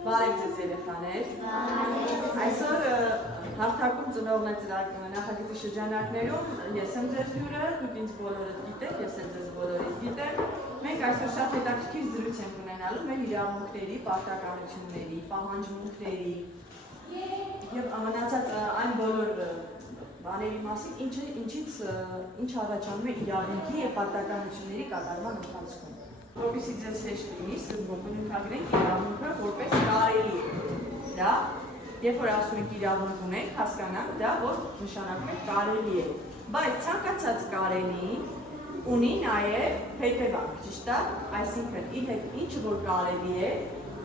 Բարև ձեզ երեխաներ։ Այսօր հարթակում ծնողն է նախագծի շրջանակներում ես եմ ձեր հյուրը, դուք ինձ բոլորդ գիտեք, ես եմ ձեզ բոլորիդ գիտեմ։ Մենք այսօր շատ հետաքրքիր զրույց ենք ունենալու մեր իրավունքների, պարտականությունների, պահանջմունքների եւ մնացած այն բոլոր բաների մասին, ինչ առաջանում է իրավունքի եւ պարտականությունների կատարման ընթացքում։ Որպեսզի ձեզ հեշտ լինի, սկզբում բնութագրենք իրավունքը որպես կարելի է։ Դա, երբ որ ասում ենք իրավունք ունենք, հասկանանք դա, որ նշանակում է կարելի է։ Բայց ցանկացած կարելի ունի նաև հետևանք, ճիշտ է, այսինքն իր հետ ինչ որ կարելի է,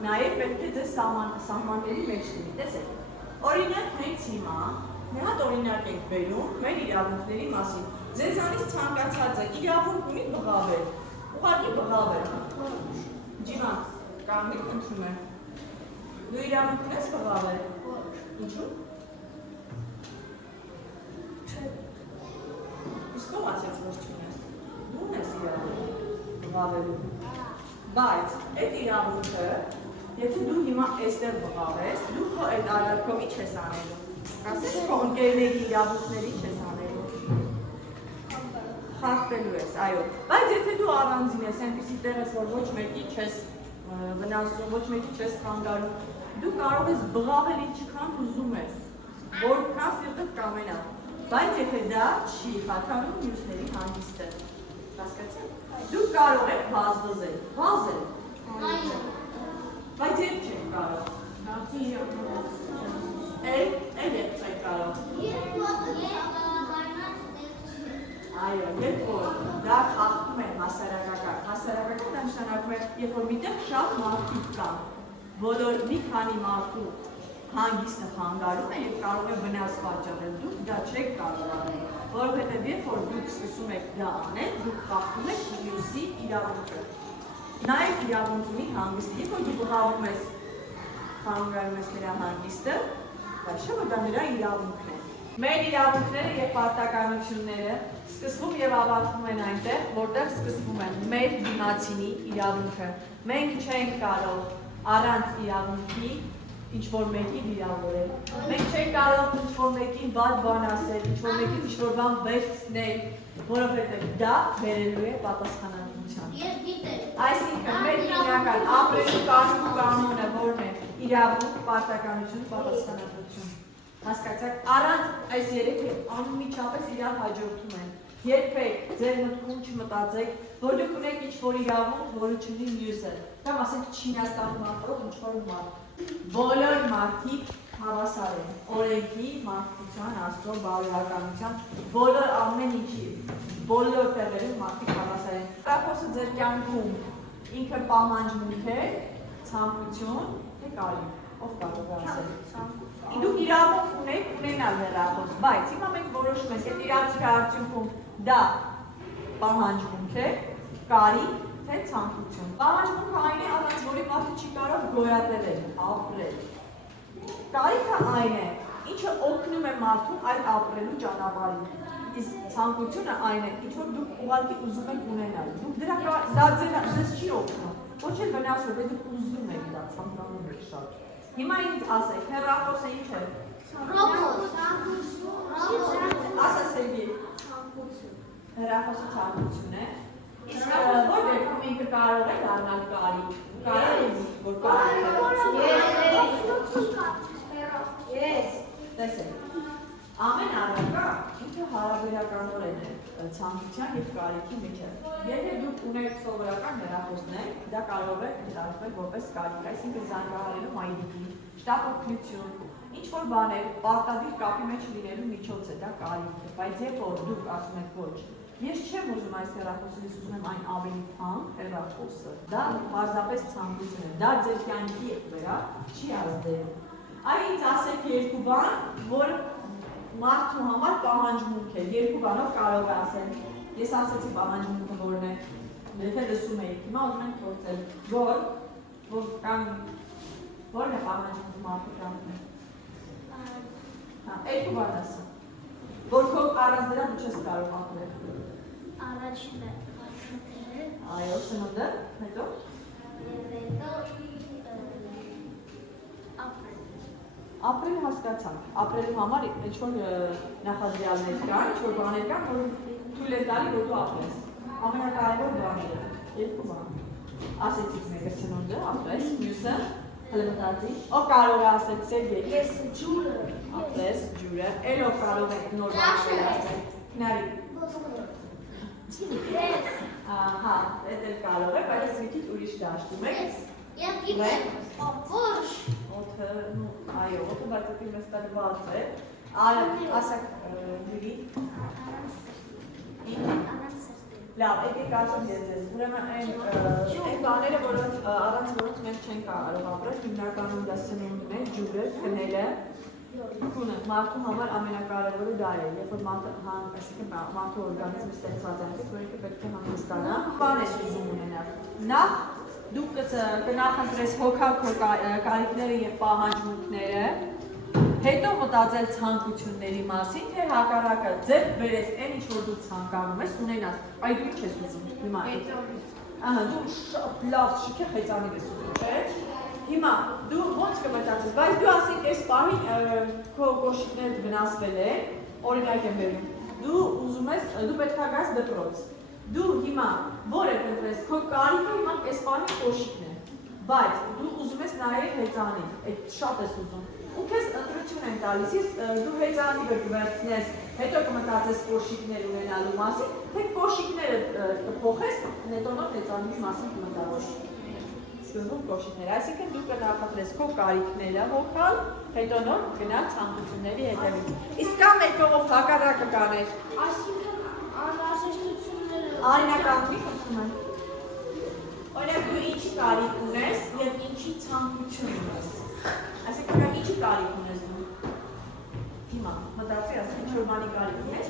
նաև պետք է ձեզ սահմանների մեջ լինի, տեսեք։ Օրինակ հենց հիմա մի հատ օրինակ ենք բերում մեր իրավունքների մասին։ Ձեզանից ցանկացածը իրավունք ունի բղավել։ Ուղղակի բղավել։ Ջիվան, կանգնի, խնդրում եմ։ Դու իրավունք ունես բղավել։ Ինչու՞։ Չէ։ Իսկ ո՞վ ասեց, որ չունես։ Դու ունես իրավունք բղավելու։ Բայց այդ իրավունքը, եթե դու հիմա այստեղ բղավես, դու քո այդ արարքով ինչ ես անելու։ Ասես քո ընկերների իրավունքների ինչ ես անելու։ Խախտելու ես, այո, բայց եթե դու առանձին ես, այնպիսի տեղ ես, որ ոչ մեկի չես վնասում, ոչ մեկի չես խանգարում, դու կարող ես բղավել ինչքան ուզում ես, որքան սիրտդ կամենա, բայց եթե դա չի խաթարում մյուսների հանգիստը, հասկացա՞ք։ Դու կարող եք վազվզել, բայց երբ չեք կարող։ Էլ երբ չեք կարող։ Այո, երբ որ դա խախտում է հասարակական դա նշանակում է, երբ որ միտեղ շատ մարդիկ կան, բոլոր մի քանի մարդու հանգիստը խանգարում է եւ կարող է վնաս պատճառել, դուք դա չեք կարող անել, որովհետեւ երբ որ դուք սկսում եք դա անել, դուք խախտում եք մյուսի իրավունքը։ Նաեւ իրավունք ունի հանգիստը, երբ որ դու բղավում ես, խանգարում ես նրա հանգիստը, դա չէ որ դա նրա իրավունքն է։ Մեր իրավունքները եւ պարտականությունները սկսվում եւ ավարտվում են այնտեղ, որտեղ սկսվում է մեր դիմացինի իրավունքը։ Մենք չենք կարող առանց իրավունքի ինչ-որ մեկի վիրավորել։ Մենք չենք կարող ինչ-որ մեկին վատ բան ասել, ինչ-որ մեկից ինչ-որ բան վերցնել, որովհետեւ դա բերելու է պատասխանատվության։ Այսինքն մեր հիմնական ապրելու կանոնը որն է՝ իրավունք, պարտականություն, պատասխանատվություն։ Հասկացաք, առանց այս երեքը անմիջապես իրար հաջորդում են։ Երբեք ձեր մտքում չմտածեք, որ դուք ունեք ինչ-որ իրավունք, որը չունի մյուսը։ Կամ ասենք Չինաստանում ապրող ինչ-որ մարդ։ Բոլոր մարդիկ հավասար են, օրենքի, մարդկության, աստծո, բարոյականության, բոլոր ամեն ինչի, բոլոր տեղերում մարդիկ հավասար են։ Հեռախոսը ձեր կյանքում ինքը պահանջմունք է, ցանկություն, թե կարիք, ով կարող է ասել։ Դուք իրավունք ունեք ունենալ հեռախոս, բայց հիմա մենք որոշում ենք այդ իրավունքի արդյունքում դա պահանջմունք է, կարիք, թե ցանկություն։ Պահանջմունքը այն է, առանց որի մարդը չի կարող գոյատևել, ապրել։ Կարիքը այն է, ինչը օգնում է մարդուն այդ ապրելու ճանապարհին։ Իսկ ցանկությունը այն է, ինչ որ դուք ուղղակի ուզում եք ունենալ։ Դուք դա ձեզ չի օգնում։ Ոչ էլ վնասում, բայց դուք ուզում եք դա, ցանկանում եք շատ։ Հիմա ինձ ասեք, հեռախոսը ինչ է։ Ասա Սերգեյ։ Հեռախոսը ցանկություն է։ Իսկ որ դեպքում ինքը կարող է դառնալ կարիք։ Կարող է որ կարիք։ Ես։ Տեսեք։ Ամեն առարկա ինքը հարաբերականորեն է ցանկության եւ կարիքի միջեւ։ Եթե դուք ունեք սովորական հեռախոսներ, դա կարող է ընդհանրվել որպես կարիք, այսինքն զանգահարելու մայրիկի, շտապօգնություն, ինչ որ բաներ, պարտադիր կապի մեջ լինելու միջոց է, դա կարիք է, բայց երբ որ դուք ասում եք ոչ, ես չեմ ուզում այս հեռախոսից, ուզում եմ այն ավելի թանկ հեռախոսը, դա պարզապես ցանկություն է, դա ձեր կյանքի վրա չի ազդելու։ Այ ինձ ասեք երկու բան, որ մարդու համար պահանջմունք է, երկու բանով կարող է ասել։ Ես ասեցի պահանջմունքը որն է, եթե լսում եք, հիմա ուզում ենք փորձել, որն է պահանջմունքը մարդու կյանքում։ Երկու բան ասա, որ քո առանց դրա դու չես կարող ապրել։ Առաջինը այո, սնունդը, հետո Ապրել հասկացանք, ապրելու համար ինչ-որ նախադրյալներ կան, ինչ-որ բաներ կան, որ թույլ է տալի, որ դու ապրես։ Ամենակարևոր բաները, երկու բան։ Ասեցիք մեկը սնունդը, ապրես, մյուսը, հլմտածի, ով կարող է ասել Սերգեյ։ Ես ջուրը։ Ապրես, ջուրը, էլ ով կարող է նոր բաներ ասել։ Քնարի։ Ես։ Ահա, դա էլ կարող է, բայց մի քիչ ուրիշ դաշտում եք։ Եվ գիտեմ, ոչ։ Օդը, այո, օդը բայց դեպի մեզ տրված է։ Այո, ասակ Յուլի։ Լավ, եկեք ասեմ ես ձեզ։ Ուրեմն այն բաները, առանց որոնց մենք չենք կարող ապրել, հիմնականում դա սնունդն է, ջուրը, քնելը, քունը, մարդու համար ամենակարևորը դա է, երբ որ մարդու օրգանիզմը ստեղծված է, որ ինքը պետք է հանգստանա, բան ես ուզում ունենալ։ Նախ դուք կնախընտրես հոգալ քո կարիքները եւ պահանջմունքները, հետո մտածել ցանկությունների մասին, թե հակառակը ձեր բերես այն ինչ որ դու ցանկանում ես ունենալ, այդ ինչ ես ուզում հիմա։ Ահա դու լավ շիքե հեծանի ես ուզում, չէ՞։ Հիմա դու ո՞նց կմտածես, բայց դու ասենք այս պահին քո կոշիկները վնասվել են, օրինակ եմ բերում։ Դու ուզում ես, դու պետք է գաս դպրոց։ Դու հիմա որ եք ընտրես, քո կարիքը հիմա այս պահին կոշիկն է, բայց դու ուզում ես նաև հեծանի, այդ շատ ես ուզում։ Ու քեզ ընտրություն են տալիս, դու հեծանի կվերցնես, հետո կմտածես կոշիկներ ունենալու մասին, թե կոշիկները կփոխես, նետոնով հեծանի մասին կմտածես։ Սկզբում կոշիկներ, այսինքն դու կնախընտրես քո կարիքները հոգալ, հետո նոր գնալ ցանկությունների հետևից։ Իսկ կա մեկը ով հակառակը կաներ։ Այսինքն անհրաժեշտությունները Արինականի խոսում եմ։ Օրինակ դու ինչի կարիք ունես եւ ինչի ցանկություն ունես։ Այսինքն ինչի կարիք ունես դու։ Հիմա մտածի, ասենք ինչ որ բանի կարիք ունես։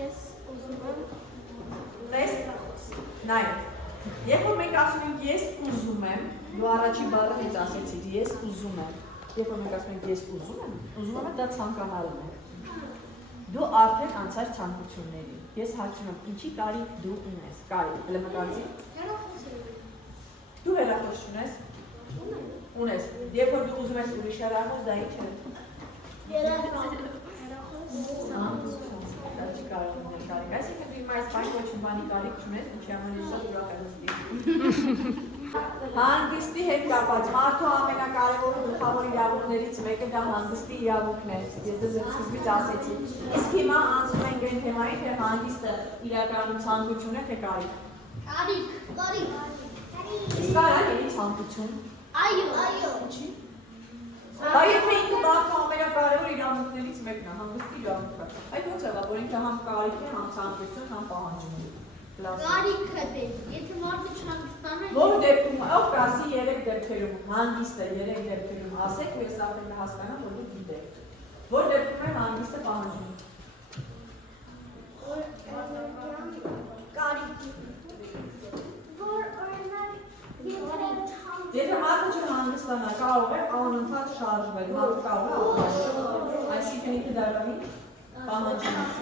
ես ուզում եմ Տես նայ։ Երբ որ մենք ասում ենք ես ուզում եմ, դու առաջին բառը ինձ ասեցիր ես ուզում եմ։ Երբ որ մենք ասում ենք ես ուզում եմ դա ցանկանալն է։ Դու արդեն անցար ցանկությունների։ Ես հարցնում եմ, ինչի կարիք դու ունես։ Կարիք, հլմտածի։ Դու հեռախոս ունես։ Ունես։ Երբ որ դու ուզում ես ուրիշ հեռախոս, դա ինչ է։ Դա չի կարող ունել կարիք։ Այսինքն դու հիմա այս բանի ոչինչ բանի կարիք չունես, ինչի համար ես շատ ուրախ եմ զգում։ Հանգստի հետ կապված մարդու ամենակարևոր գլխավոր իրավունքներից մեկը դա հանգստի իրավունքն է։ Ես ձեզ սկզբից ասեցի։ Իսկ հիմա անցնում ենք այն թեմային, թե հանգիստը իրականում ցանկություն է, թե կարիք։ Կարիք։ Իսկ կարա լինի ցանկություն։ Այո։ Ինչի՞։ Դա եթե ինքը մարդու ամենակարևոր իրավունքներից մեկն է, հանգստի իրավունքը։ Այդ ո՞նց է, որ ինքը համ կարիք է, համ ցանկություն, համ պահանջում է։ Կարիքը դե, եթե մարդը չհանգստանա, Որ դեպքում, ով կասի 3 դեպքերում, հանգիստը 3 դեպքերում ասեք ու ես արդեն կհասկանամ, որ դուք գիտեք։ Որ դեպքում է հանգիստը պահանջում։ Եթե մարդը չհանգստանա, կարող է անընդհատ շարժվել, մարդը կարող է ապահովել։ Այսինքն ինքը դա կանի պահանջում։